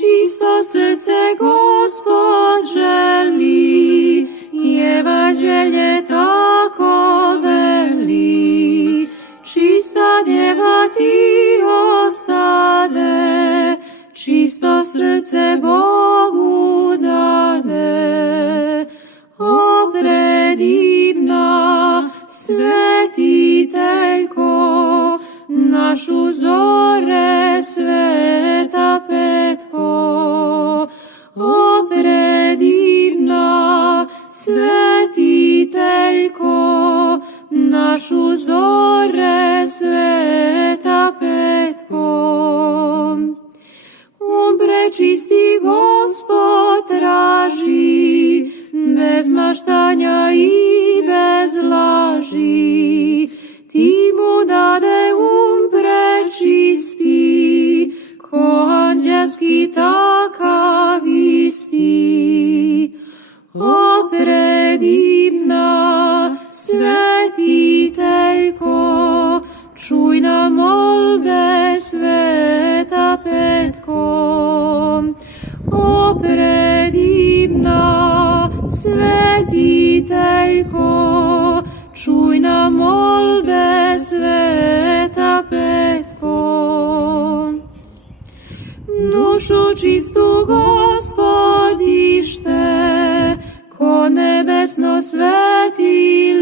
Čisto srce Gospod želi, Evanđelje tako veli. Čista djeva ti ostade, čisto srce Bogu dade. O predivna svetiteljko, našu zore sveta petko. O predivna svetiteljko, našu zore sveta petko. Prečisti Gospod traži, bez maštanja i bez laži. Ti mu dade prečisti, ko anđelski takav isti. O predivna svetiteljko, čuj na molbe sveta petko. O predivna svetiteljko, čuj na molbe sveta petko. Dušu čistu Gospodište, ko nebesno svetili.